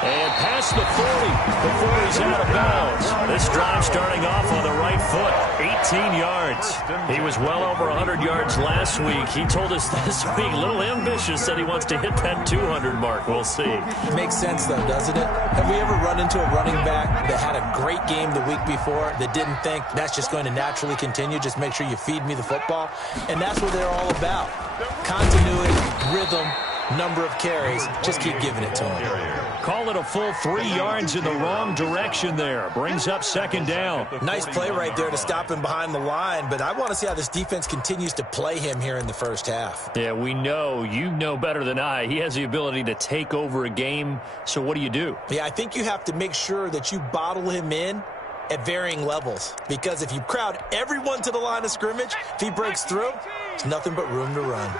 And past the 40 before he's out of bounds. This drive starting off on the right foot, 18 yards. He was well over 100 yards last week. He told us this week, a little ambitious, that he wants to hit that 200 mark. We'll see. It makes sense, though, doesn't it? Have we ever run into a running back that had a great game the week before that didn't think that's just going to naturally continue? Just make sure you feed me the football. And that's what they're all about. Continuity, rhythm, number of carries. Just keep giving it to him. Call it a full 3 yards in the wrong direction there. Brings up second down. Nice play right there to stop him behind the line, but I want to see how this defense continues to play him here in the first half. Yeah, we know. You know better than I. He has the ability to take over a game, so what do you do? Yeah, I think you have to make sure that you bottle him in at varying levels, because if you crowd everyone to the line of scrimmage, if he breaks through, there's nothing but room to run.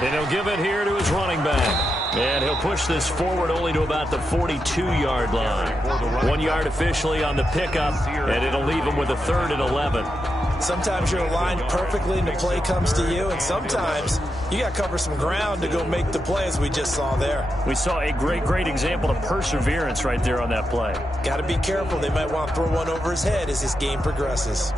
And he'll give it here to his running back. And he'll push this forward only to about the 42-yard line. 1 yard officially on the pickup, and it'll leave him with a 3rd and 11. Sometimes you're aligned perfectly and the play comes to you, and sometimes you got to cover some ground to go make the play, as we just saw there. We saw a great example of perseverance right there on that play. Got to be careful. They might want to throw one over his head as this game progresses.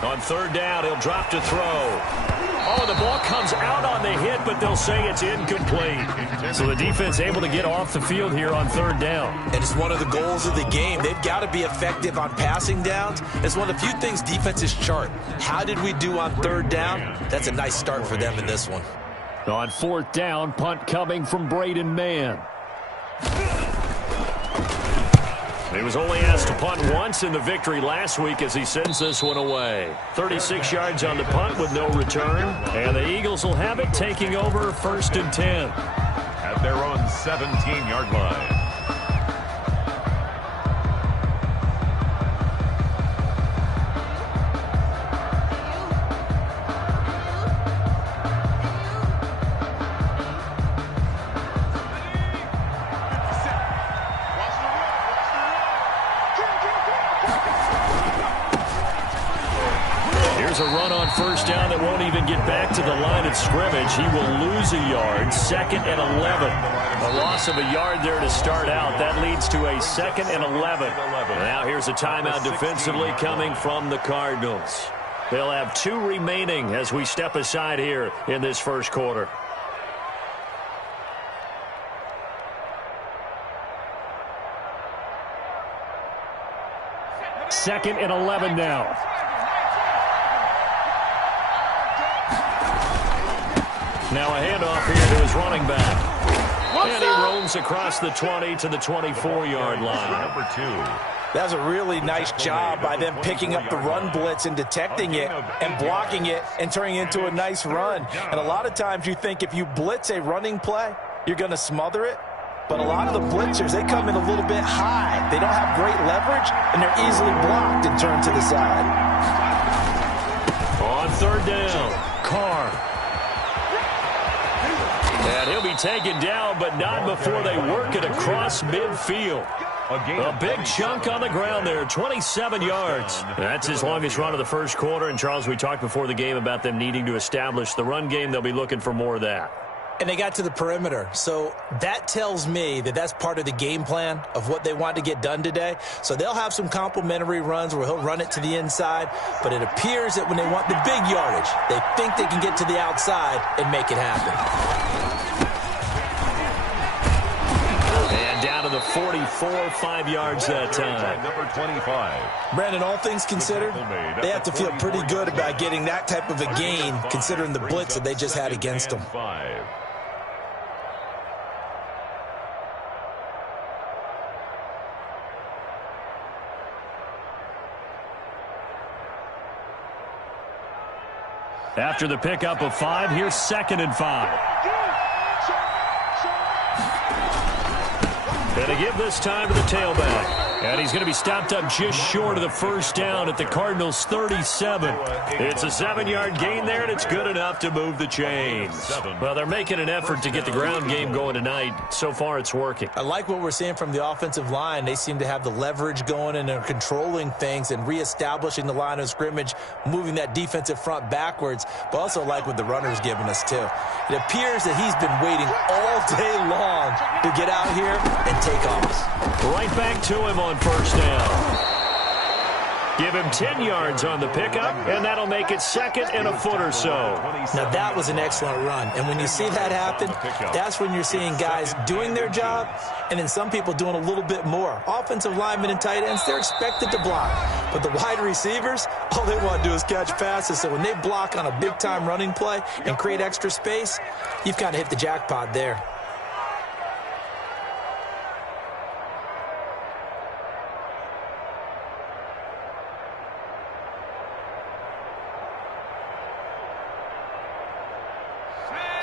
On 3rd down, he'll drop to throw. Oh, the ball comes out on the hit, but they'll say it's incomplete. So the defense able to get off the field here on 3rd down. And it's one of the goals of the game. They've got to be effective on passing downs. It's one of the few things defenses chart. How did we do on 3rd down? That's a nice start for them in this one. On 4th down, punt coming from Braden Mann. He was only asked to punt once in the victory last week as he sends this one away. 36 yards on the punt with no return. And the Eagles will have it, taking over 1st and 10. At their own 17-yard line. A run on 1st down that won't even get back to the line of scrimmage. He will lose a yard. 2nd and 11. A loss of a yard there to start out. That leads to a 2nd and 11. Now here's a timeout defensively coming from the Cardinals. They'll have 2 remaining as we step aside here in this first quarter. Second and 11 now. Now a handoff here to his running back. And he roams across the 20 to the 24-yard line. Number 2. That was a really nice job by them picking up the run blitz and detecting it and blocking it and turning it into a nice run. And a lot of times you think if you blitz a running play, you're going to smother it. But a lot of the blitzers, they come in a little bit high. They don't have great leverage, and they're easily blocked and turned to the side. On 3rd down, Carr. And he'll be taken down, but not before they work it across midfield. A big chunk on the ground there, 27 yards. That's his longest run of the first quarter. And, Charles, we talked before the game about them needing to establish the run game. They'll be looking for more of that. And they got to the perimeter. So that tells me that that's part of the game plan of what they want to get done today. So they'll have some complimentary runs where he'll run it to the inside. But it appears that when they want the big yardage, they think they can get to the outside and make it happen. And down to the 44, 5 yards that time. Number 25. Brandon, all things considered, they have to feel pretty good about getting that type of a gain considering the blitz that they just had against them. After the pickup of 5, here's 2nd and 5. And to give this time to the tailback. And he's going to be stopped up just short of the first down at the Cardinals' 37. It's a 7-yard gain there, and it's good enough to move the chains. Well, they're making an effort to get the ground game going tonight. So far, it's working. I like what we're seeing from the offensive line. They seem to have the leverage going, and they're controlling things and reestablishing the line of scrimmage, moving that defensive front backwards, but also like what the runner's giving us, too. It appears that he's been waiting all day long to get out here and take off. Right back to him on first down. Give him 10 yards on the pickup, and that'll make it second and a foot or so. Now, that was an excellent run. And when you see that happen, that's when you're seeing guys doing their job and then some people doing a little bit more. Offensive linemen and tight ends, they're expected to block. But the wide receivers, all they want to do is catch passes. So when they block on a big-time running play and create extra space, you've kind of hit the jackpot there.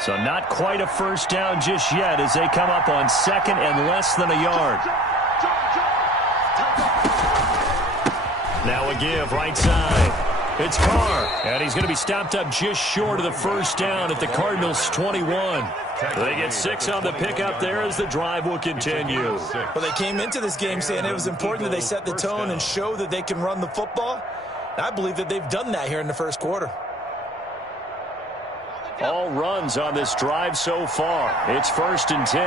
So not quite a first down just yet as they come up on second and less than a yard. Now a give right side. It's Carr, and he's going to be stopped up just short of the first down at the Cardinals' 21. They get 6 on the pickup there as the drive will continue. Well, they came into this game saying it was important that they set the tone and show that they can run the football. And I believe that they've done that here in the first quarter. All runs on this drive so far. It's 1st and 10.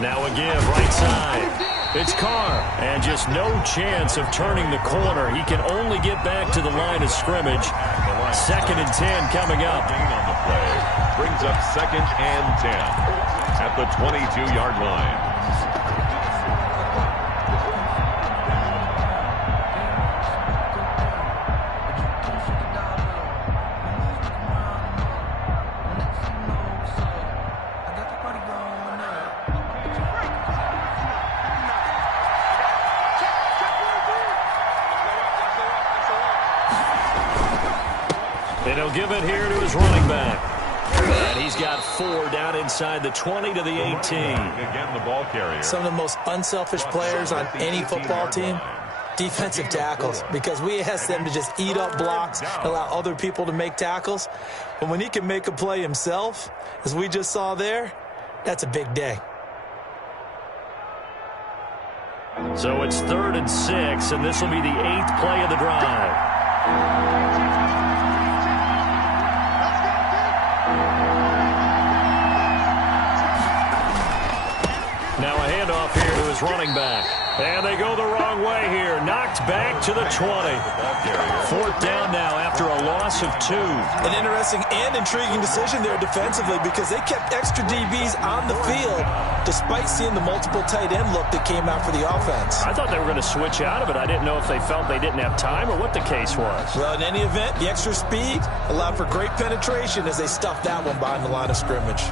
Now a give right side. It's Carr, and just no chance of turning the corner. He can only get back to the line of scrimmage. 2nd and 10 coming up. On the play brings up 2nd and 10 at the 22-yard line. And he'll give it here to his running back. And he's got 4 down inside the 20 to the 18. Again, the ball carrier. Some of the most unselfish players on any football team, defensive tackles, because we ask them to just eat up blocks and allow other people to make tackles. But when he can make a play himself, as we just saw there, that's a big day. So it's 3rd and 6, and this will be the 8th play of the drive. Now a handoff here to his running back. And they go the wrong way here. Knocked back to the 20. 4th down now after a loss of 2. An interesting and intriguing decision there defensively because they kept extra DBs on the field despite seeing the multiple tight end look that came out for the offense. I thought they were going to switch out of it. I didn't know if they felt they didn't have time or what the case was. Well, in any event, the extra speed allowed for great penetration as they stuffed that one behind the line of scrimmage.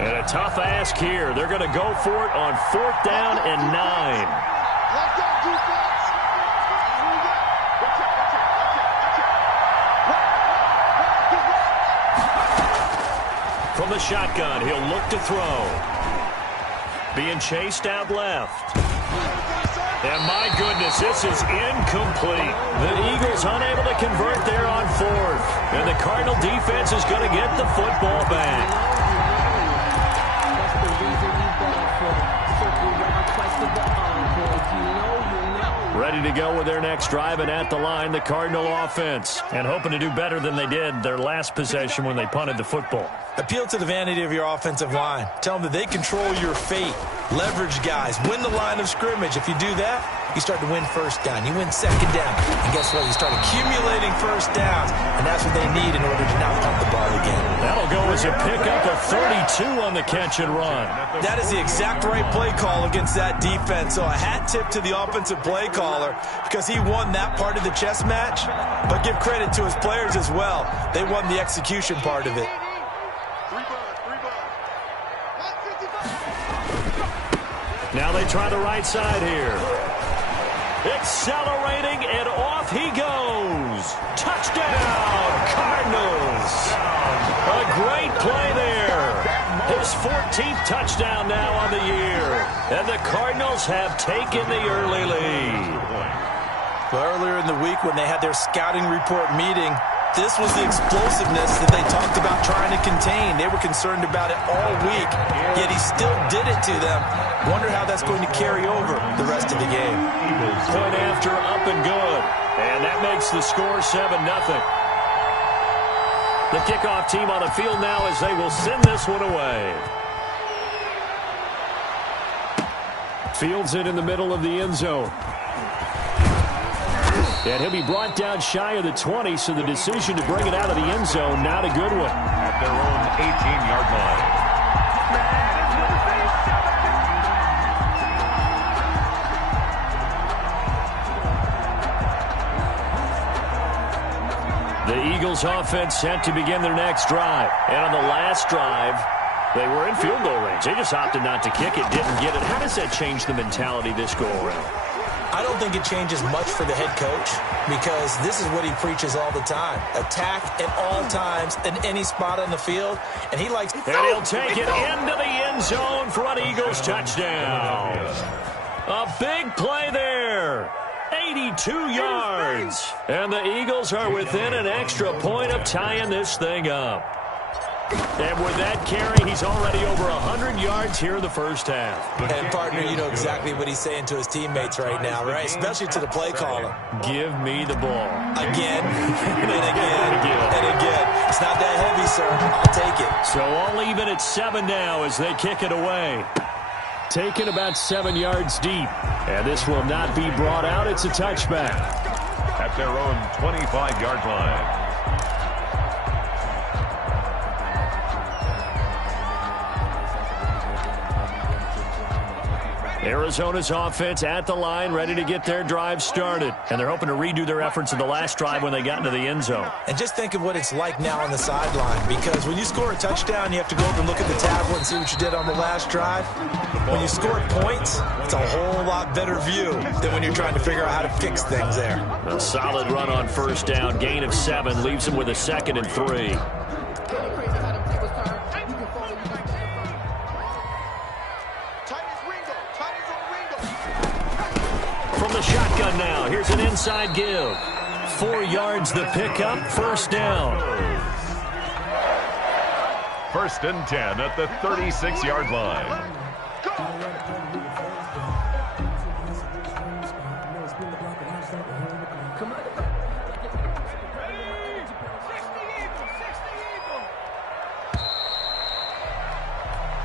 And a tough ask here. They're going to go for it on 4th down and 9. From the shotgun, he'll look to throw. Being chased out left. And my goodness, this is incomplete. The Eagles unable to convert there on 4th. And the Cardinal defense is going to get the football back. Ready to go with their next drive, and at the line, the Cardinal offense. And hoping to do better than they did their last possession when they punted the football. Appeal to the vanity of your offensive line. Tell them that they control your fate. Leverage guys. Win the line of scrimmage. If you do that, you start to win 1st down. You win 2nd down. And guess what? You start accumulating 1st downs. And that's what they need in order to not punt the ball again. That'll go as a pickup of 32 on the catch and run. That is the exact right play call against that defense. So a hat tip to the offensive play caller because he won that part of the chess match. But give credit to his players as well. They won the execution part of it. Now they try the right side here. Accelerating, and off he goes. Touchdown, Cardinals. A great play there. His 14th touchdown now on the year. And the Cardinals have taken the early lead. Well, earlier in the week when they had their scouting report meeting, this was the explosiveness that they talked about trying to contain. They were concerned about it all week, yet he still did it to them. Wonder how that's going to carry over the rest of the game. Point after, up and good. And that makes the score 7-0. The kickoff team on the field now as they will send this one away. Fields it in the middle of the end zone. And he'll be brought down shy of the 20, so the decision to bring it out of the end zone, not a good one. At their own 18-yard line. The Eagles offense set to begin their next drive. And on the last drive, they were in field goal range. They just opted not to kick it, didn't get it. How does that change the mentality this go around? I don't think it changes much for the head coach because this is what he preaches all the time. Attack at all times in any spot on the field. And he likes... And he'll take it into the end zone for an Eagles touchdown. A big play there. 82 yards. And the Eagles are within an extra point of tying this thing up. And with that carry, he's already over 100 yards here in the first half. And, partner, you know exactly what he's saying to his teammates right now, right? Especially to the play caller. Give me the ball. Again, and again, and again. It's not that heavy, sir. I'll take it. So all even at 7 now as they kick it away. Taken about 7 yards deep. And this will not be brought out. It's a touchback. At their own 25-yard line. Arizona's offense at the line, ready to get their drive started. And they're hoping to redo their efforts in the last drive when they got into the end zone. And just think of what it's like now on the sideline, because when you score a touchdown, you have to go over and look at the tablet and see what you did on the last drive. When you score points, it's a whole lot better view than when you're trying to figure out how to fix things there. A solid run on first down, gain of 7, leaves them with a 2nd and 3. From the shotgun now, here's an inside give. 4 yards the pickup, first down. 1st and 10 at the 36-yard line.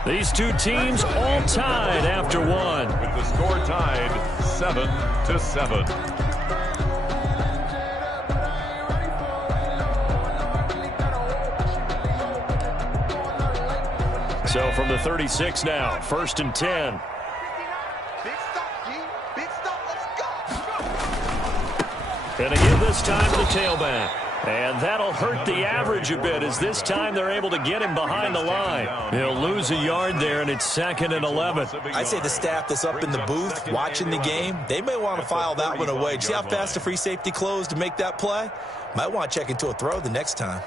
These two teams all tied after one. With the score tied 7-7. So from the 36 now, 1st and 10. And a give this time to the tailback. And that'll hurt the average a bit as this time they're able to get him behind the line. He'll lose a yard there, and it's 2nd and 11. I'd say the staff that's up in the booth watching the game, they may want to file that one away. See how fast the free safety closed to make that play? Might want to check into a throw the next time.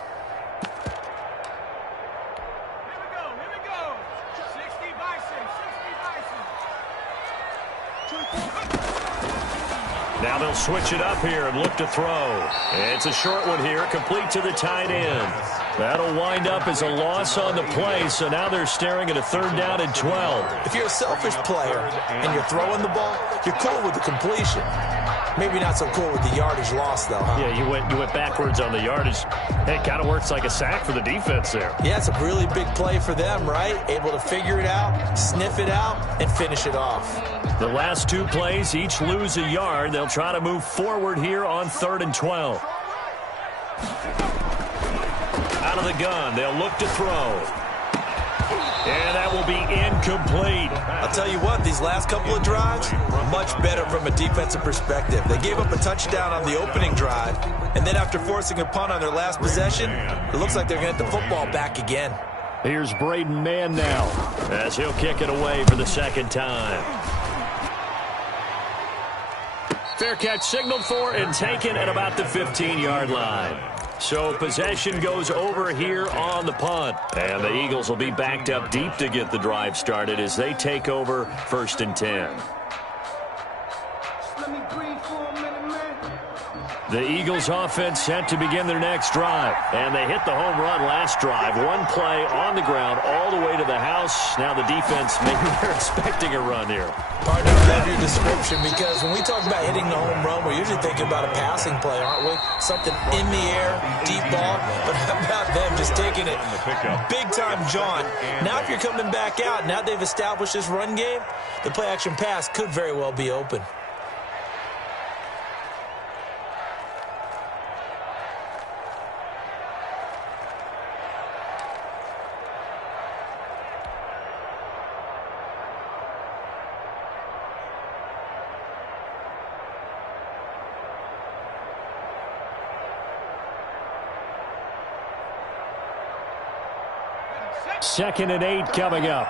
Now they'll switch it up here and look to throw. It's a short one here, complete to the tight end. That'll wind up as a loss on the play, so now they're staring at a 3rd down and 12. If you're a selfish player and you're throwing the ball, you're cool with the completion. Maybe not so cool with the yardage loss, though, huh? Yeah, you went backwards on the yardage. Hey, it kind of works like a sack for the defense there. Yeah, it's a really big play for them, right? Able to figure it out, sniff it out, and finish it off. The last 2 plays each lose a yard. They'll try to move forward here on 3rd and 12. Out of the gun, they'll look to throw. And that will be incomplete. I'll tell you what, these last couple of drives, much better from a defensive perspective. They gave up a touchdown on the opening drive, and then after forcing a punt on their last possession, it looks like they're going to get the football back again. Here's Braden Mann now, as he'll kick it away for the 2nd time. Fair catch signaled for and taken at about the 15-yard line. So possession goes over here on the punt. And the Eagles will be backed up deep to get the drive started as they take over 1st and 10. The Eagles offense set to begin their next drive. And they hit the home run last drive. One play on the ground all the way to the house. Now the defense, maybe they're expecting a run here. Partner, I love your description because when we talk about hitting the home run, we're usually thinking about a passing play, aren't we? Something in the air, deep ball. But how about them just taking it big-time jaunt? Now if you're coming back out, now they've established this run game, the play-action pass could very well be open. Second and 8 coming up.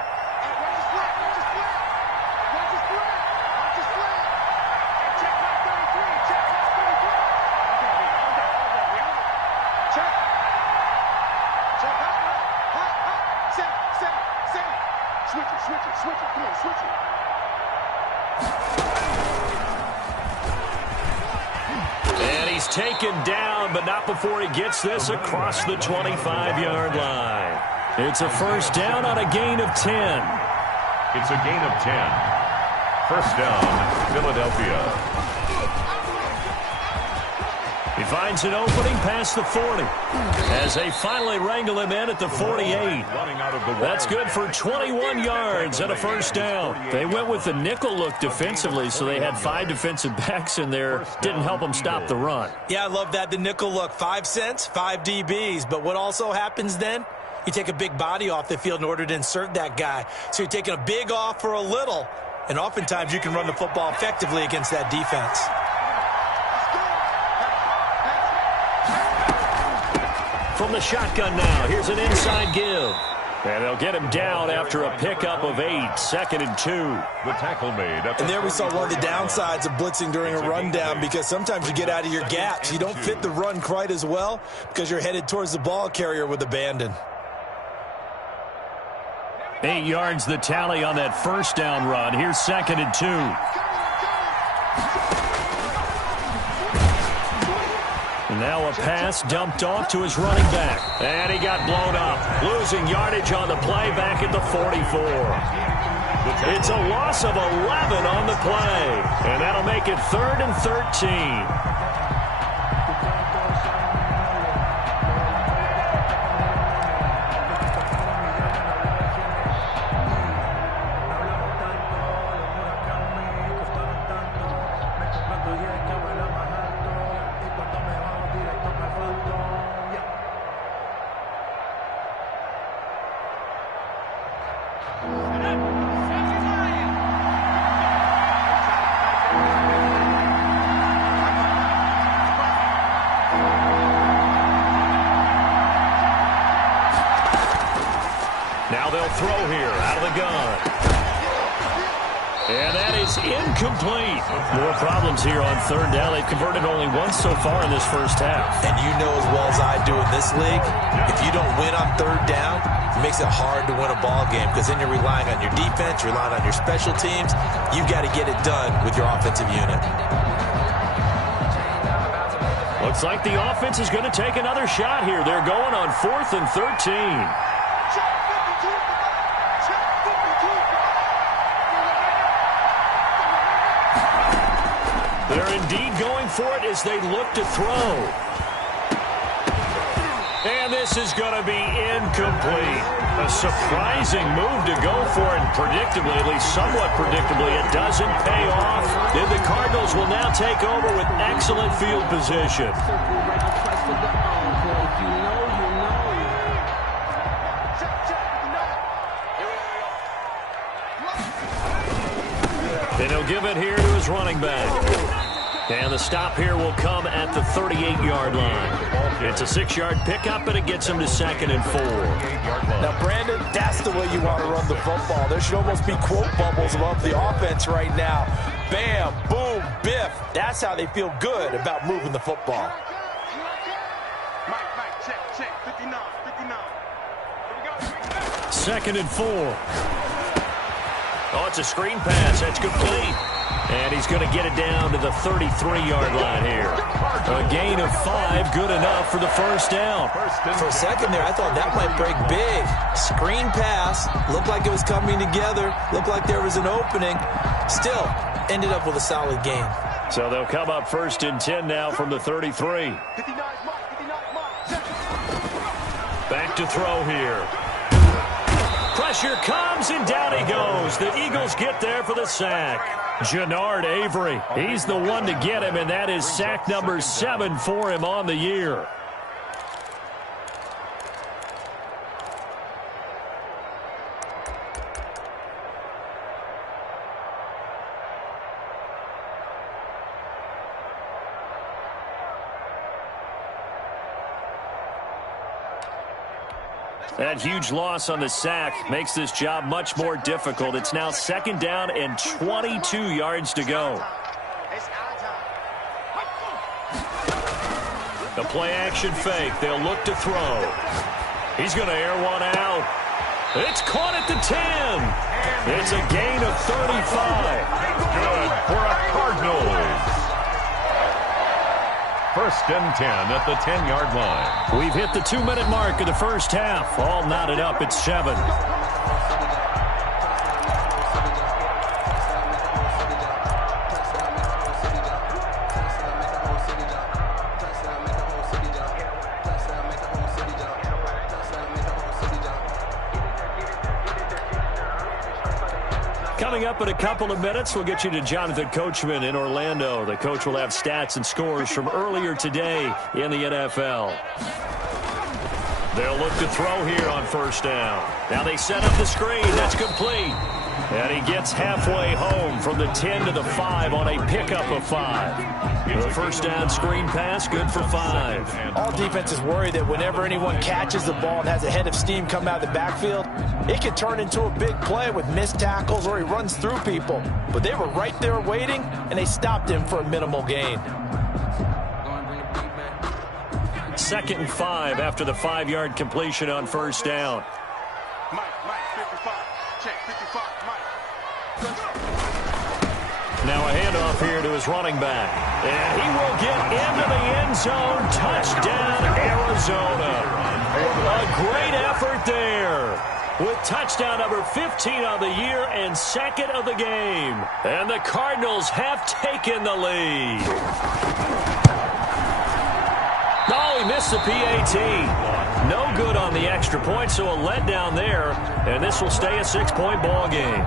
And he's taken down, but not before he gets this across the 25-yard line. It's a first down on a gain of 10. It's a gain of 10. First down, Philadelphia. He finds an opening past the 40 as they finally wrangle him in at the 48. That's good for 21 yards and a first down. They went with the nickel look defensively, so they had 5 defensive backs in there. Didn't help them stop the run. Yeah, I love that, the nickel look. 5 cents, 5 DBs. But what also happens then? You take a big body off the field in order to insert that guy. So you're taking a big off for a little. And oftentimes you can run the football effectively against that defense. From the shotgun now, here's an inside give. And they'll get him down after a pickup of 8, 2nd and 2. The tackle made. And there we saw one of the downsides of blitzing during a rundown because sometimes you get out of your gaps. You don't fit the run quite as well because you're headed towards the ball carrier with abandon. 8 yards the tally on that first down run. Here's 2nd and 2. And now a pass dumped off to his running back. And he got blown up. Losing yardage on the play back at the 44. It's a loss of 11 on the play. And that'll make it 3rd and 13. Now they'll throw here out of the gun. And that is incomplete. More problems here on 3rd down. They've converted only once so far in this first half. And you know as well as I do in this league, if you don't win on 3rd down, it makes it hard to win a ball game because then you're relying on your defense, you're relying on your special teams. You've got to get it done with your offensive unit. Looks like the offense is going to take another shot here. They're going on 4th and 13. They're indeed going for it as they look to throw. And this is going to be incomplete. A surprising move to go for it. Predictably, at least somewhat predictably, it doesn't pay off. Then the Cardinals will now take over with excellent field position. And he'll give it here to his running back. And the stop here will come at the 38-yard line. It's a 6-yard pickup, but it gets him to 2nd and 4. Now, Brandon, that's the way you want to run the football. There should almost be quote bubbles above the offense right now. Bam, boom, biff. That's how they feel good about moving the football. Second and 4. Oh, it's a screen pass. That's complete. And he's going to get it down to the 33-yard line here. A gain of 5, good enough for the first down. For a second there, I thought that might break big. Screen pass. Looked like it was coming together. Looked like there was an opening. Still, ended up with a solid gain. So they'll come up first and 10 now from the 33. Back to throw here. Pressure comes, and down he goes. The Eagles get there for the sack. Jannard Avery, he's the one to get him, and that is sack number 7 for him on the year. That huge loss on the sack makes this job much more difficult. It's now second down and 22 yards to go. The play-action fake. They'll look to throw. He's going to air one out. It's caught at the 10. It's a gain of 35. Good for a Cardinals. First and 10 at the 10-yard line. We've hit the 2-minute mark of the first half. All knotted up at 7. Coming up in a couple of minutes, we'll get you to Jonathan Coachman in Orlando. The coach will have stats and scores from earlier today in the NFL. They'll look to throw here on first down. Now they set up the screen. That's complete. And he gets halfway home from the 10 to the 5 on a pickup of 5. The first down screen pass, good for 5. All defenses worry that whenever anyone catches the ball and has a head of steam come out of the backfield, it can turn into a big play with missed tackles or he runs through people. But they were right there waiting, and they stopped him for a minimal gain. Second and 5 after the 5-yard completion on first down. Now a handoff here to his running back. And he will get into the end zone. Touchdown, Arizona. A great effort there. With touchdown number 15 on the year and second of the game. And the Cardinals have taken the lead. Oh, he missed the PAT. No good on the extra point, so a letdown there. And this will stay a 6-point ball game.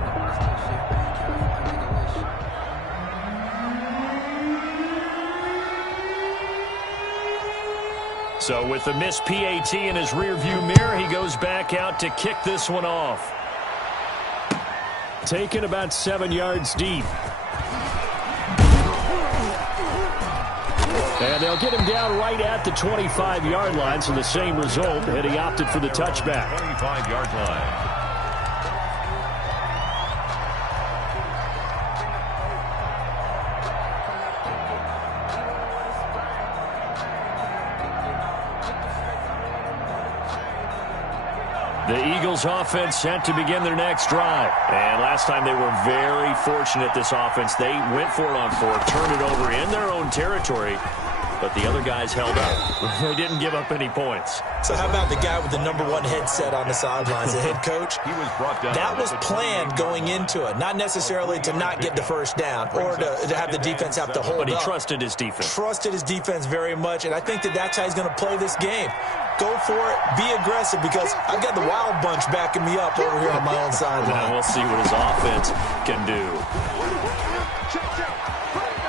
So with the missed PAT in his rearview mirror, he goes back out to kick this one off. Taken about 7 yards deep. And they'll get him down right at the 25-yard line, so the same result, and he opted for the touchback. 25-yard line. The Eagles offense set to begin their next drive. And last time they were very fortunate, this offense. They went for it on 4, turned it over in their own territory, but the other guys held up. They didn't give up any points. So how about the guy with the #1 headset on the sidelines, the head coach? He was brought down. That was planned going into it, not necessarily to not get the first down or to have the defense have to hold up. But he trusted his defense. Trusted his defense very much, and I think that's how he's going to play this game. Go for it, be aggressive, because I've got the wild bunch backing me up over here on my own sideline. We'll see what his offense can do.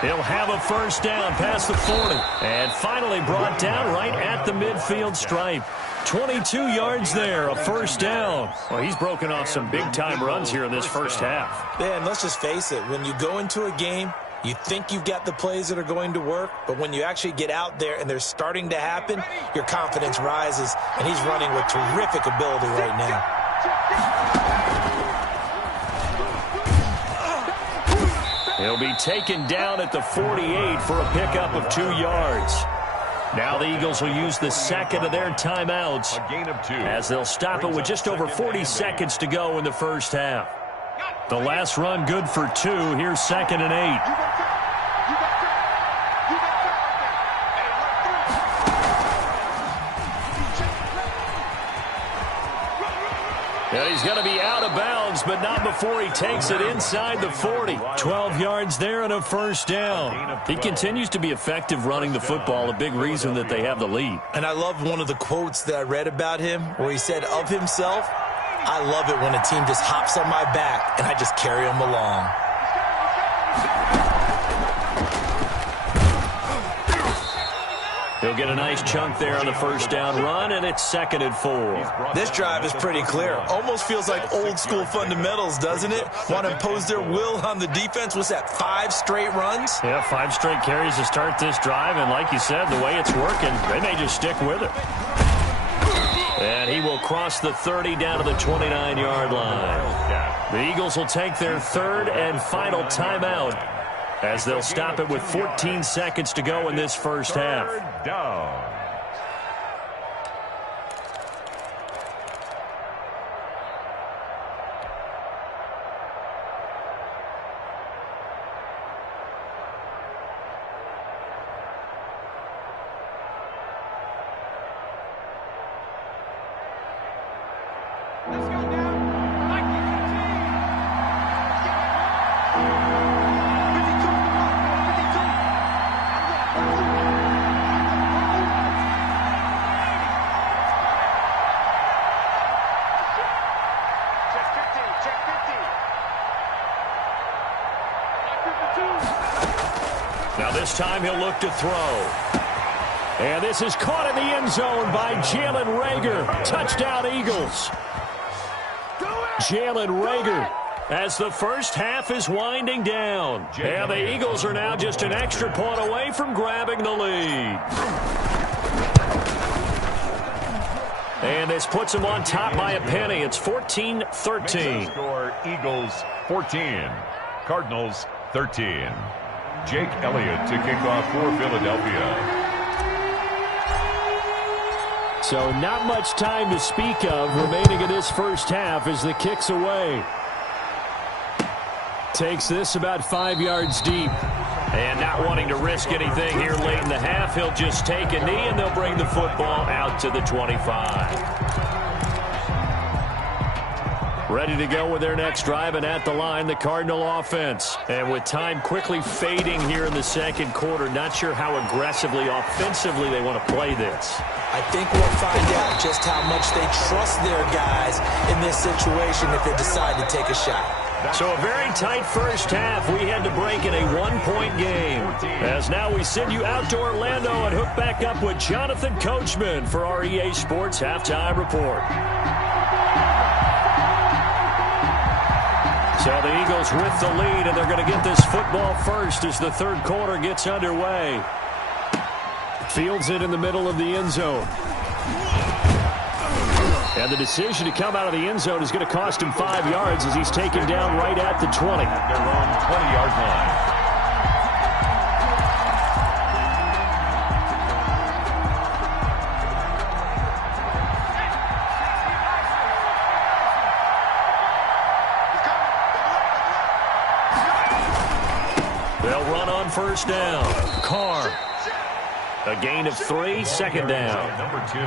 He'll have a first down past the 40. And finally brought down right at the midfield stripe. 22 yards there, a first down. Well, he's broken off some big-time runs here in this first half. Yeah, and let's just face it. When you go into a game, you think you've got the plays that are going to work, but when you actually get out there and they're starting to happen, your confidence rises, and he's running with terrific ability right now. He'll be taken down at the 48 for a pickup of 2 yards. Now the Eagles will use the second of their timeouts A gain of 2. as they'll stop it with just over 40 seconds to go in the first half. The last run good for 2. Here's 2nd and 8. And he's going to be out of bounds, but not before he takes it inside the 40. 12 yards there and a first down. He continues to be effective running the football, a big reason that they have the lead. And I love one of the quotes that I read about him where he said of himself, "I love it when a team just hops on my back and I just carry them along." He'll get a nice chunk there on the first down run, and it's 2nd and 4. This drive is pretty clear. Almost feels like old school fundamentals, doesn't it? Want to impose their will on the defense. What's that, 5 straight runs? Yeah, 5 straight carries to start this drive, and like you said, the way it's working, they may just stick with it. And he will cross the 30 down to the 29-yard line. The Eagles will take their 3rd and final timeout as they'll stop it with 14 seconds to go in this first half. 3rd down. Now this time he'll look to throw. And this is caught in the end zone by Jalen Reagor. Touchdown, Eagles. Jalen Reagor as the first half is winding down. And the Eagles are now just an extra point away from grabbing the lead. And this puts them on top by a penny. It's 14-13. Score Eagles 14, Cardinals 13. Jake Elliott to kick off for Philadelphia. So not much time to speak of remaining in this first half as the kick's away. Takes this about 5 yards deep. And not wanting to risk anything here late in the half, he'll just take a knee and they'll bring the football out to the 25. Ready to go with their next drive, and at the line, the Cardinal offense. And with time quickly fading here in the second quarter, not sure how aggressively, offensively they want to play this. I think we'll find out just how much they trust their guys in this situation if they decide to take a shot. So a very tight first half. We had to break in a one-point game. As now we send you out to Orlando and hook back up with Jonathan Coachman for our EA Sports Halftime Report. So the Eagles with the lead, and they're going to get this football first as the third quarter gets underway. Fields it in the middle of the end zone. And the decision to come out of the end zone is going to cost him 5 yards as he's taken down right at the 20. At their own 20-yard line. They'll run on first down. Carr. A gain of 3, 2nd down. Number 2.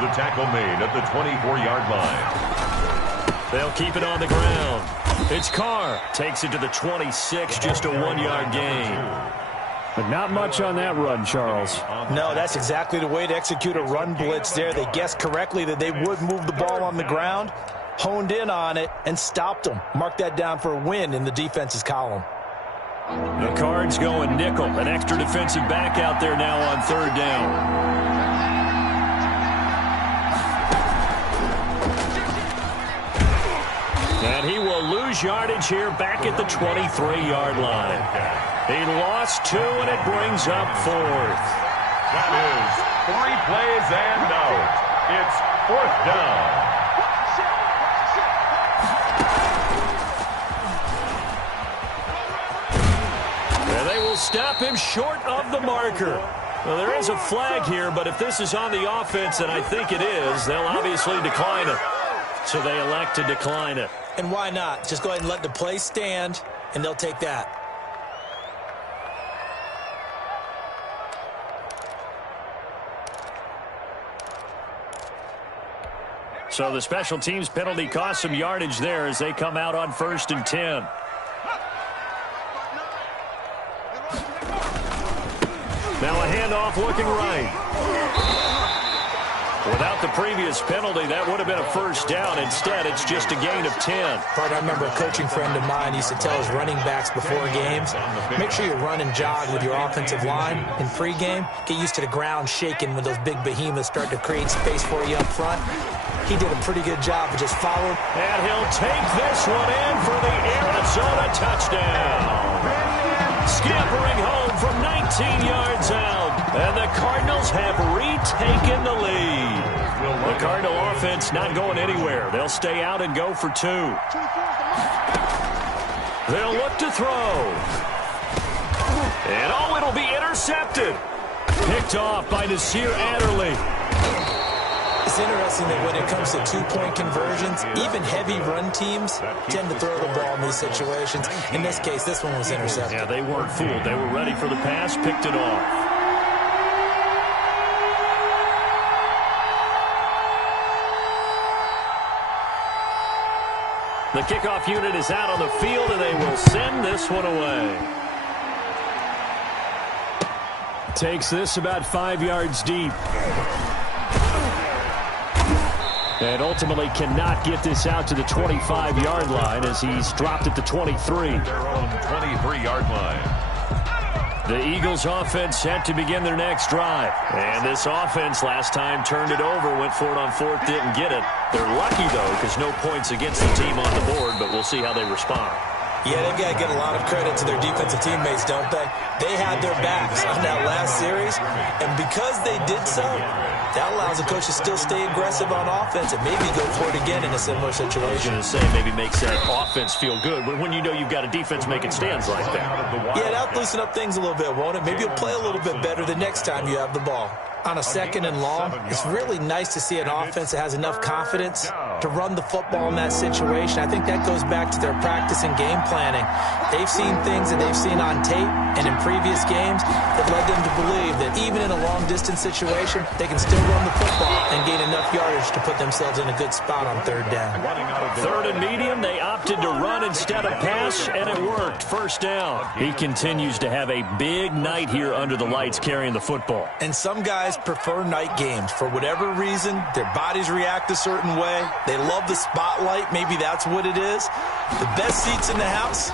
The tackle made at the 24-yard line. They'll keep it on the ground. It's Carr. Takes it to the 26, just a 1-yard gain. But not much on that run, Charles. No, that's exactly the way to execute a run blitz there. They guessed correctly that they would move the ball on the ground, honed in on it, and stopped them. Mark that down for a win in the defense's column. The Cards going nickel. An extra defensive back out there now on third down. And he will lose yardage here back at the 23-yard line. He lost 2, and it brings up 4th. That is 3 plays and out. It's 4th down. And they will stop him short of the marker. Well, there is a flag here, but if this is on the offense, and I think it is, they'll obviously decline it. So they elect to decline it. And why not? Just go ahead and let the play stand, and they'll take that. So the special teams penalty cost some yardage there as they come out on 1st and 10. Now a handoff looking right. Without the previous penalty, that would have been a first down. Instead, it's just a gain of 10. Part I remember a coaching friend of mine used to tell his running backs before games, make sure you run and jog with your offensive line in pregame. Get used to the ground shaking when those big behemoths start to create space for you up front. He did a pretty good job of just following. And he'll take this one in for the Arizona touchdown. Scampering home from 19 yards out. And the Cardinals have retaken the lead. The Cardinal offense not going anywhere. They'll stay out and go for 2. They'll look to throw. And oh, it'll be intercepted. Picked off by Nasir Adderley. It's interesting that when it comes to two-point conversions, even heavy run teams tend to throw the ball in these situations. In this case, this one was intercepted. Yeah, they weren't fooled. They were ready for the pass, picked it off. The kickoff unit is out on the field, and they will send this one away. Takes this about 5 yards deep. And ultimately cannot get this out to the 25-yard line as he's dropped at the 23. Their own 23-yard line. The Eagles offense set to begin their next drive. And this offense last time turned it over, went for it on 4th, didn't get it. They're lucky, though, because no points against the team on the board, but we'll see how they respond. Yeah, they've got to get a lot of credit to their defensive teammates, don't they? They had their backs on that last series, and because they did so, that allows the coach to still stay aggressive on offense and maybe go for it again in a similar situation. I was going to say, maybe makes that offense feel good, but when you know you've got a defense making stands like that. Yeah, that'll loosen up things a little bit, won't it? Maybe you'll play a little bit better the next time you have the ball. On a 2nd and long, it's really nice to see an offense that has enough confidence to run the football in that situation. I think that goes back to their practice and game planning. They've seen things that they've seen on tape and in previous games that led them to believe that even in a long-distance situation, they can still run the football and gain enough yardage to put themselves in a good spot on 3rd down. 3rd and medium, they opted to run instead of pass, and it worked. 1st down. He continues to have a big night here under the lights carrying the football. And some guys prefer night games. For whatever reason, their bodies react a certain way. They love the spotlight. Maybe that's what it is. The best seats in the house,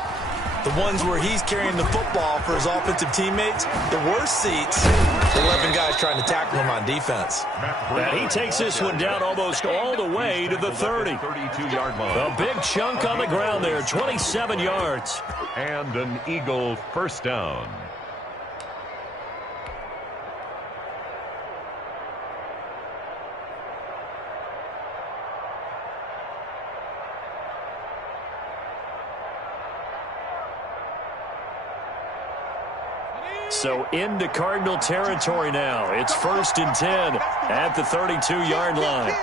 the ones where he's carrying the football for his offensive teammates. The worst seats, 11 guys trying to tackle him on defense. And he takes this one down almost all the way to the 30. 32-yard line. A big chunk on the ground there, 27 yards. And an Eagle 1st down. So into Cardinal territory now. It's 1st and 10 at the 32-yard line.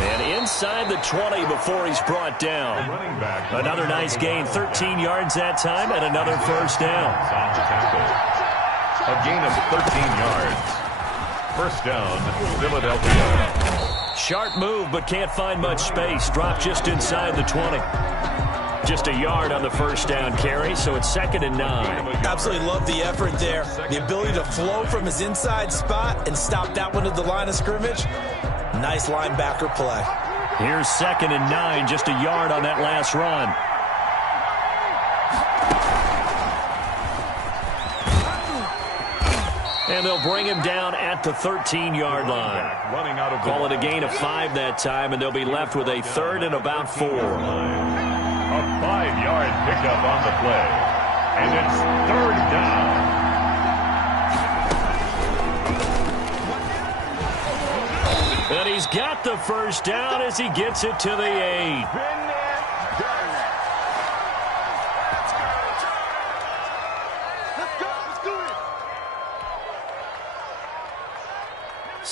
And inside the 20 before he's brought down. Another nice gain, 13 yards that time, and another 1st down. A gain of 13 yards. 1st down, Philadelphia. Sharp move, but can't find much space. Dropped just inside the 20. Just a yard on the 1st down carry, so it's 2nd and 9. Absolutely love the effort there. The ability to flow from his inside spot and stop that one at the line of scrimmage. Nice linebacker play. Here's 2nd and 9, just a yard on that last run. And they'll bring him down at the 13-yard line. Call it a gain of 5 that time, and they'll be left with a 3rd and about 4. A 5-yard pickup on the play. And it's 3rd down. And he's got the 1st down as he gets it to the 8.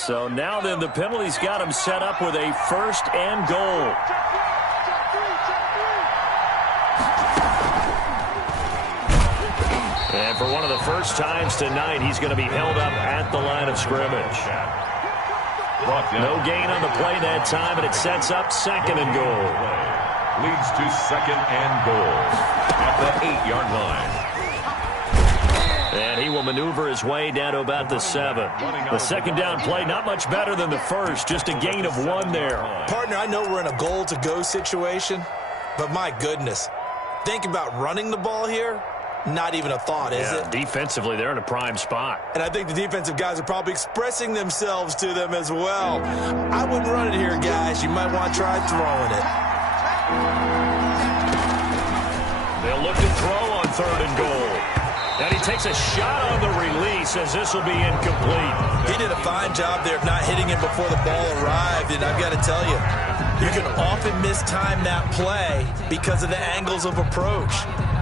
So now then the penalty's got him set up with a 1st and goal. And for one of the first times tonight, he's going to be held up at the line of scrimmage. No gain on the play that time, and it sets up 2nd and goal. Leads to 2nd and goal at the 8-yard line. And he will maneuver his way down to about the 7. The 2nd down play, not much better than the first, just a gain of 1 there. Partner, I know we're in a goal-to-go situation, but my goodness, think about running the ball here. Not even a thought, is it? Defensively, they're in a prime spot. And I think the defensive guys are probably expressing themselves to them as well. I wouldn't run it here, guys. You might want to try throwing it. They'll look to throw on 3rd and goal. And he takes a shot on the release as this will be incomplete. He did a fine job there of not hitting it before the ball arrived. And I've got to tell you, you can often mistime that play because of the angles of approach.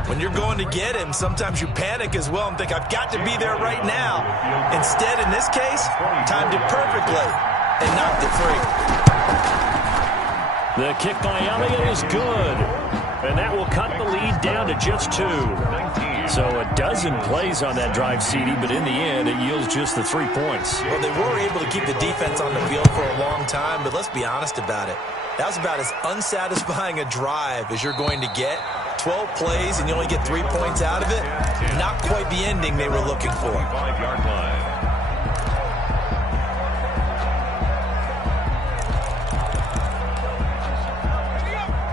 When you're going to get him, sometimes you panic as well and think, I've got to be there right now. Instead, in this case, timed it perfectly and knocked it free. The kick by Elliott is good. And that will cut the lead down to just 2. So a dozen plays on that drive, CD, but in the end, it yields just the 3 points. Well, they were able to keep the defense on the field for a long time, but let's be honest about it. That was about as unsatisfying a drive as you're going to get. 12 plays and you only get 3 points out of it. Not quite the ending they were looking for. 5-yard line.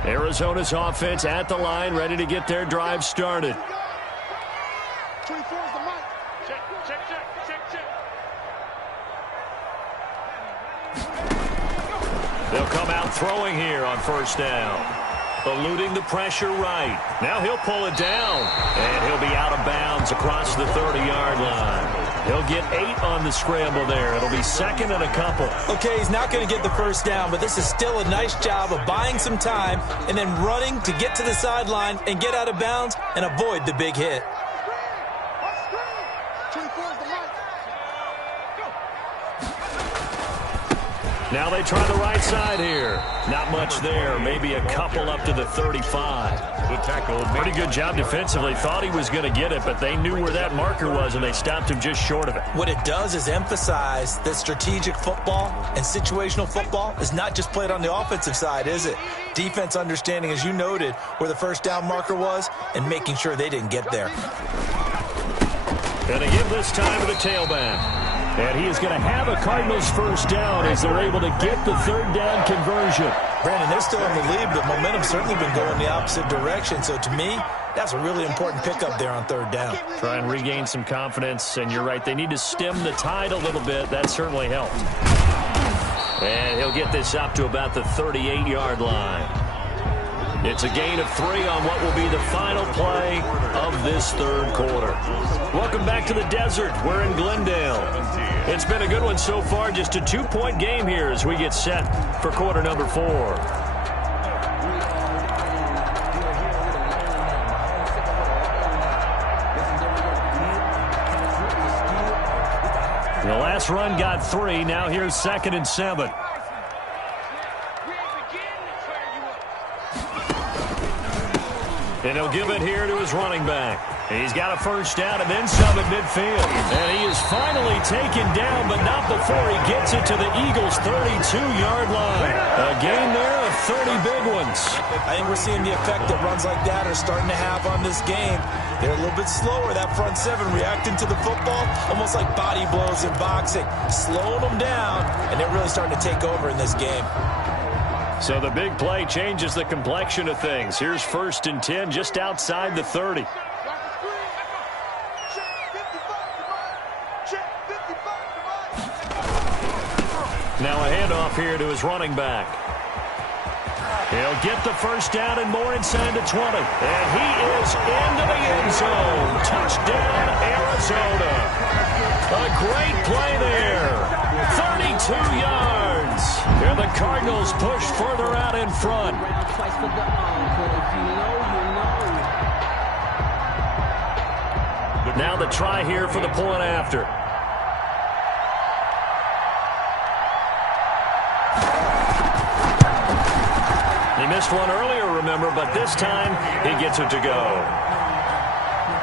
Arizona's offense at the line, ready to get their drive started. 24 is the mic. Check. They'll come out throwing here on 1st down. Eluding the pressure right. Now he'll pull it down. And he'll be out of bounds across the 30-yard line. He'll get 8 on the scramble there. It'll be 2nd and a couple. Okay, he's not going to get the 1st down, but this is still a nice job of buying some time and then running to get to the sideline and get out of bounds and avoid the big hit. 24 is the mic. Now they try the right side here. Not much there. Maybe a couple up to the 35. The tackle. Pretty good job defensively. Thought he was going to get it, but they knew where that marker was, and they stopped him just short of it. What it does is emphasize that strategic football and situational football is not just played on the offensive side, is it? Defense understanding, as you noted, where the 1st down marker was and making sure they didn't get there. And they give this time to the tailback. And he is going to have a Cardinals 1st down as they're able to get the 3rd down conversion. Brandon, they're still in the lead, but momentum's certainly been going the opposite direction. So to me, that's a really important pickup there on 3rd down. Try and regain some confidence, and you're right, they need to stem the tide a little bit. That certainly helped. And he'll get this up to about the 38-yard line. It's a gain of 3 on what will be the final play of this 3rd quarter. Welcome back to the desert. We're in Glendale. It's been a good one so far. Just a 2-point game here as we get set for quarter number 4. The last run got 3. Now here's 2nd and 7. And he'll give it here to his running back. He's got a 1st down and then some at midfield. And he is finally taken down, but not before he gets it to the Eagles' 32-yard line. A gain there of 30 big ones. I think we're seeing the effect that runs like that are starting to have on this game. They're a little bit slower, that front 7, reacting to the football, almost like body blows in boxing, slowing them down, and they're really starting to take over in this game. So the big play changes the complexion of things. Here's 1st and 10 just outside the 30. Now a handoff here to his running back. He'll get the 1st down and more inside the 20. And he is into the end zone. Touchdown, Arizona. A great play there. 32 yards. And the Cardinals push further out in front. Now the try here for the point after. missed one earlier, remember, but this time he gets it to go.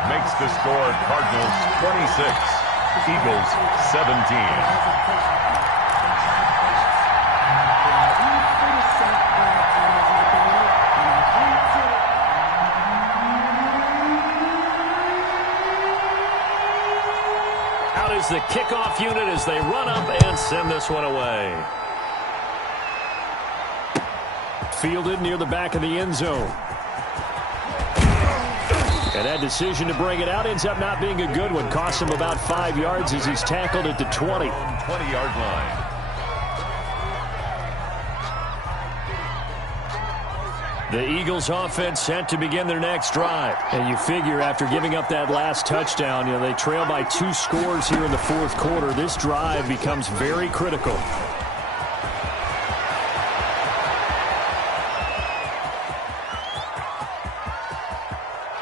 Makes the score Cardinals 26, Eagles 17. Out is the kickoff unit as they run up and send this one away. Fielded near the back of the end zone. And that decision to bring it out ends up not being a good one. Costs him about 5 yards as he's tackled at the 20. 20-yard line. The Eagles offense set to begin their next drive. And you figure after giving up that last touchdown, they trail by 2 scores here in the fourth quarter. This drive becomes very critical.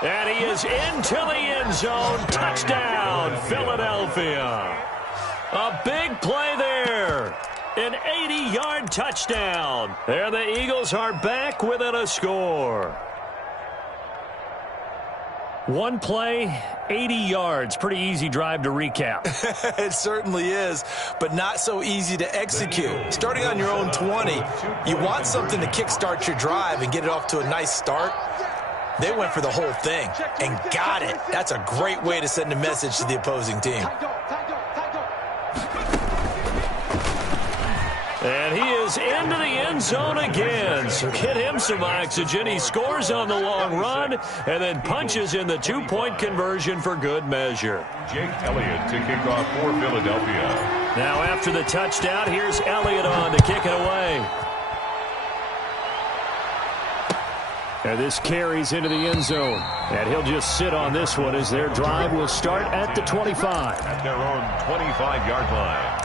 And he is into the end zone. Touchdown, Philadelphia. A big play there. An 80-yard touchdown. There the Eagles are back within a score. One play, 80 yards. Pretty easy drive to recap. It certainly is, but not so easy to execute. Starting on your own 20, you want something to kickstart your drive and get it off to a nice start. They went for the whole thing and got it. That's a great way to send a message to the opposing team. And he is into the end zone again. So get him some oxygen. He scores on the long run and then punches in the 2-point conversion for good measure. Jake Elliott to kick off for Philadelphia. Now after the touchdown, here's Elliott on to kick it away. And this carries into the end zone. And he'll just sit on this one as their drive will start at the 25. At their own 25-yard line.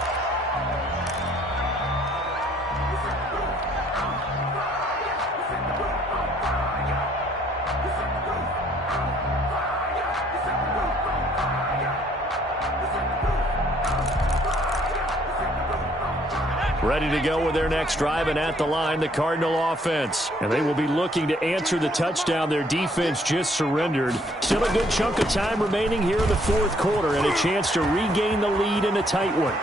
Ready to go with their next drive, and at the line, the Cardinal offense. And they will be looking to answer the touchdown their defense just surrendered. Still a good chunk of time remaining here in the fourth quarter, and a chance to regain the lead in a tight one.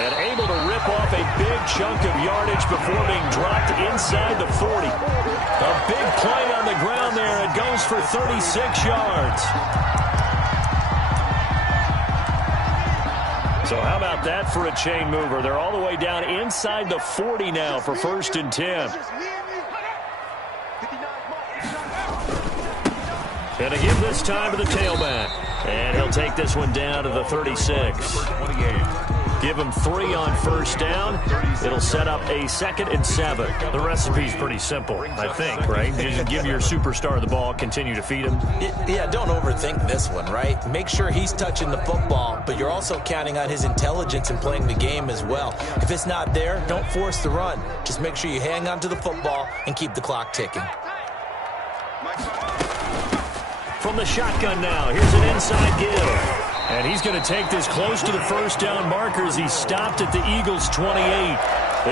And able to rip off a big chunk of yardage before being dropped inside the 40. A big play on the ground there. It goes for 36 yards. So how about that for a chain mover? They're all the way down inside the 40 now for 1st and 10. And again this time to the tailback. And he'll take this one down to the 36. 28. Give him 3 on 1st down. It'll set up a 2nd and 7. The recipe's pretty simple, I think, right? Just give your superstar the ball, continue to feed him. Yeah, don't overthink this one, right? Make sure he's touching the football, but you're also counting on his intelligence in playing the game as well. If it's not there, don't force the run. Just make sure you hang on to the football and keep the clock ticking. From the shotgun now, here's an inside give. And he's going to take this close to the 1st down marker as he stopped at the Eagles' 28.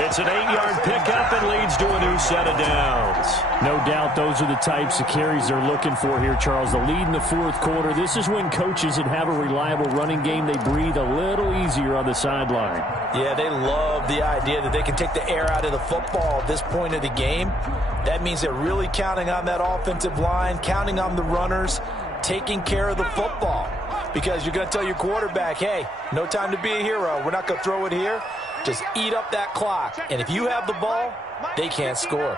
It's an 8-yard pickup and leads to a new set of downs. No doubt those are the types of carries they're looking for here, Charles. The lead in the fourth quarter. This is when coaches that have a reliable running game, they breathe a little easier on the sideline. Yeah, they love the idea that they can take the air out of the football at this point of the game. That means they're really counting on that offensive line, counting on the runners, taking care of the football. Because you're going to tell your quarterback, hey, no time to be a hero. We're not going to throw it here. Just eat up that clock. And if you have the ball, they can't score.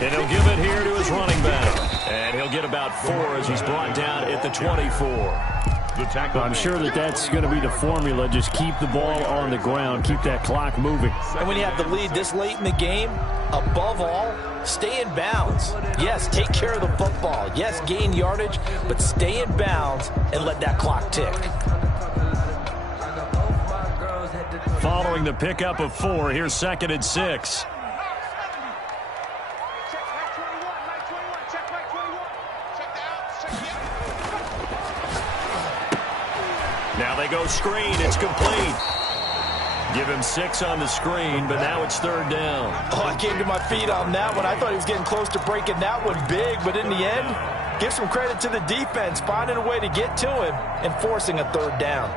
And he'll give it here to his running back. And he'll get about 4 as he's brought down at the 24. I'm sure that's going to be the formula. Just keep the ball on the ground. Keep that clock moving. And when you have the lead this late in the game, above all, stay in bounds. Yes, take care of the football. Yes, gain yardage, but stay in bounds and let that clock tick. Following the pickup of 4, here's 2nd and 6. Now they go screen. It's complete. Give him 6 on the screen, but now it's 3rd down. Oh, I came to my feet on that one. I thought he was getting close to breaking that one big, but in the end, give some credit to the defense, finding a way to get to him and forcing a 3rd down.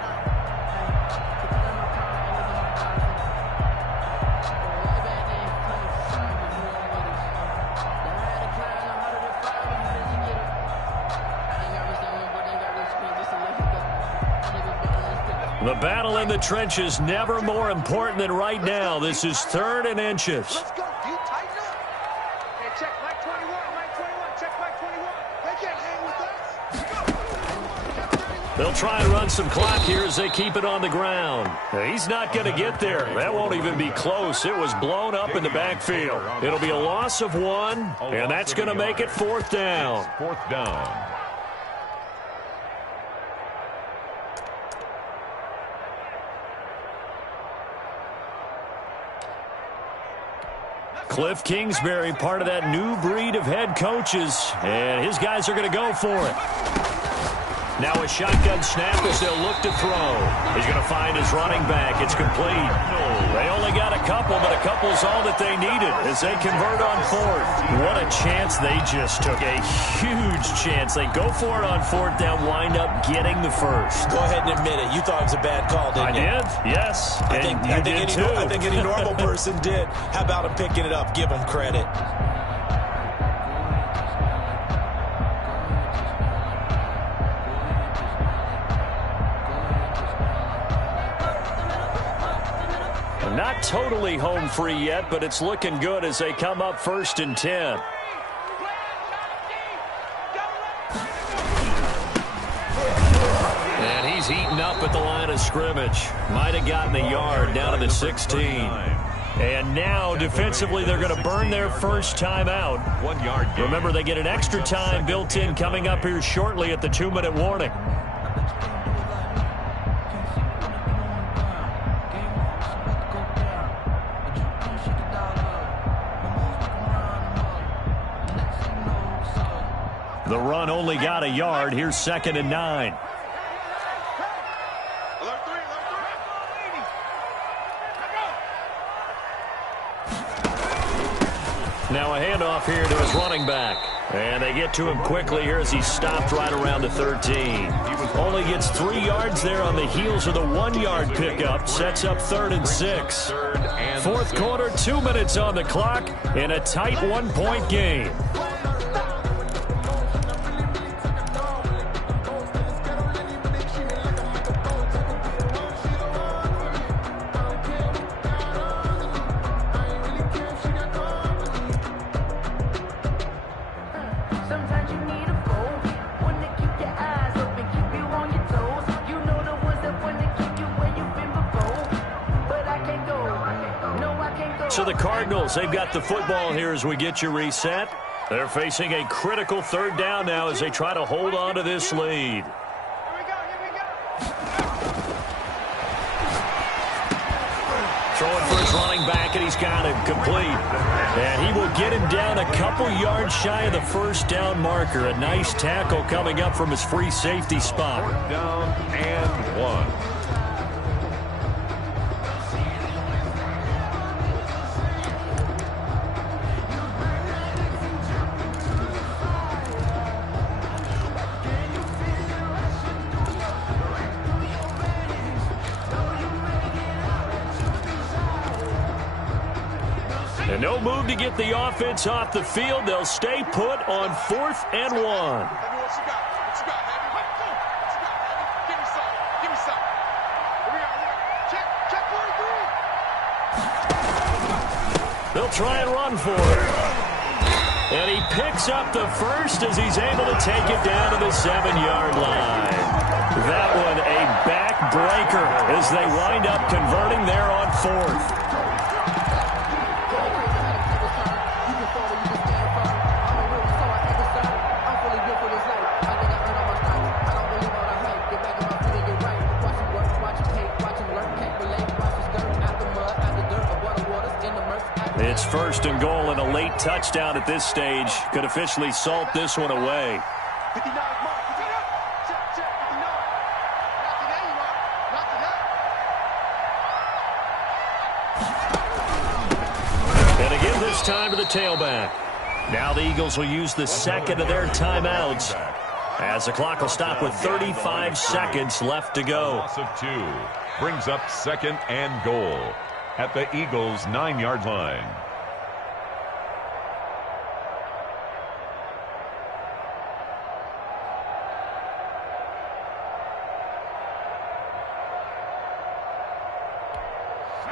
The battle in the trenches never more important than right now. This is 3rd and inches. Let's go. You tighten up. Hey, check Mike 21. Mike 21. Check Mike 21. They can't hang with us. They'll try and run some clock here as they keep it on the ground. He's not going to get there. That won't even be close. It was blown up in the backfield. It'll be a loss of 1, and that's going to make it 4th down. 4th down. Cliff Kingsbury, part of that new breed of head coaches, and his guys are going to go for it. Now a shotgun snap as they'll look to throw. He's going to find his running back. It's complete. They only got a couple, but a couple's all that they needed as they convert on 4th. What a chance they just took. A huge chance. They go for it on 4th down, wind up getting the first. Go ahead and admit it. You thought it was a bad call, didn't you? I did, yes. I think any normal person did. How about him picking it up? Give him credit. Not totally home free yet, but it's looking good as they come up 1st and 10. And he's eaten up at the line of scrimmage. Might have gotten a yard down to the 16. And now, defensively, they're going to burn their first time out. 1 yard gain. Remember, they get an extra time built in coming up here shortly at the 2-minute warning. The run only got a yard. Here's 2nd and 9. Now a handoff here to his running back. And they get to him quickly here as he's stopped right around the 13. Only gets 3 yards there on the heels of the 1-yard pickup. Sets up 3rd and 6. 4th quarter, 2 minutes on the clock in a tight 1-point game. So the Cardinals, they've got the football here as we get you reset. They're facing a critical 3rd down now as they try to hold on to this lead. Throwing for his running back, and he's got it complete. And he will get him down a couple yards shy of the 1st down marker. A nice tackle coming up from his free safety spot. 4th down and 1. And no move to get the offense off the field. They'll stay put on 4th and 1. What you got? What you got, Heavy? What you got, Heavy? Give me some. Give me some. Here we are. Check 43. They'll try and run for it. And he picks up the first as he's able to take it down to the 7-yard line. That one a backbreaker as they wind up converting there on 4th. It's 1st and goal, and a late touchdown at this stage could officially salt this one away. 59 mark. Check 59. Not today, Mark. Not today. this time to the tailback. Now the Eagles will use the second of their timeouts as the clock will stop with 35 seconds left to go. Loss of 2 brings up second and goal at the Eagles' 9-yard line.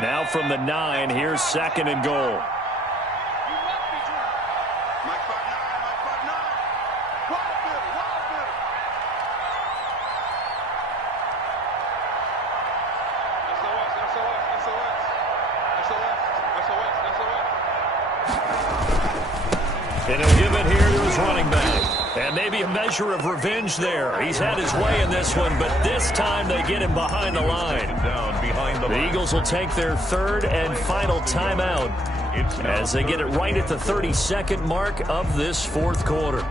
Now from the 9, here's second and goal. And he'll give it here to his running back. And maybe a measure of revenge there. He's had his way in this one, but this time they get him behind the line. The Eagles will take their third and final timeout as they get it right at the 32nd mark of this fourth quarter.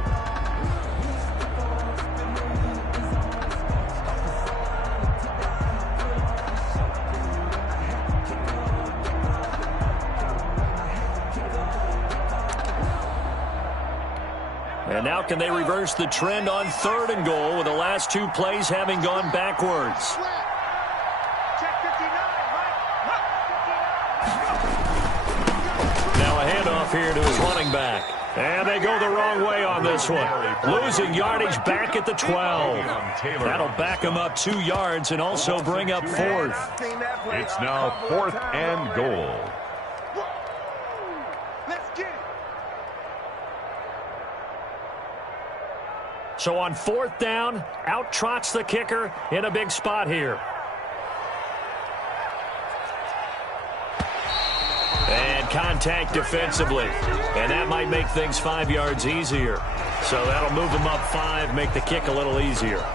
And now can they reverse the trend on third and goal with the last 2 plays having gone backwards? Now a handoff here to his running back. And they go the wrong way on this one. Losing yardage back at the 12. That'll back them up 2 yards and also bring up fourth. It's now 4th and goal. So on 4th down, out trots the kicker in a big spot here. And contact defensively. And that might make things 5 yards easier. So that'll move them up 5, make the kick a little easier.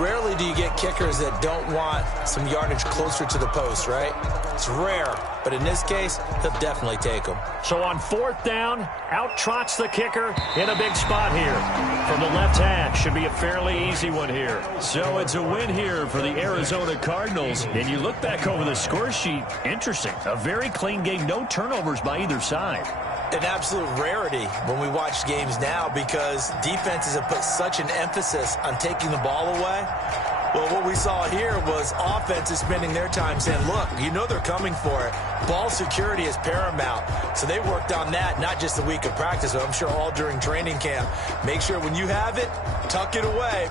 Rarely do you get kickers that don't want some yardage closer to the post, right? It's rare, but in this case, they'll definitely take them. So on 4th down, out trots the kicker in a big spot here. From the left hash, should be a fairly easy one here. So it's a win here for the Arizona Cardinals. And you look back over the score sheet, interesting. A very clean game, no turnovers by either side. An absolute rarity when we watch games now because defenses have put such an emphasis on taking the ball away. Well, what we saw here was offenses spending their time saying, look, you know they're coming for it. Ball security is paramount. So they worked on that not just the week of practice, but I'm sure all during training camp. Make sure when you have it, tuck it away.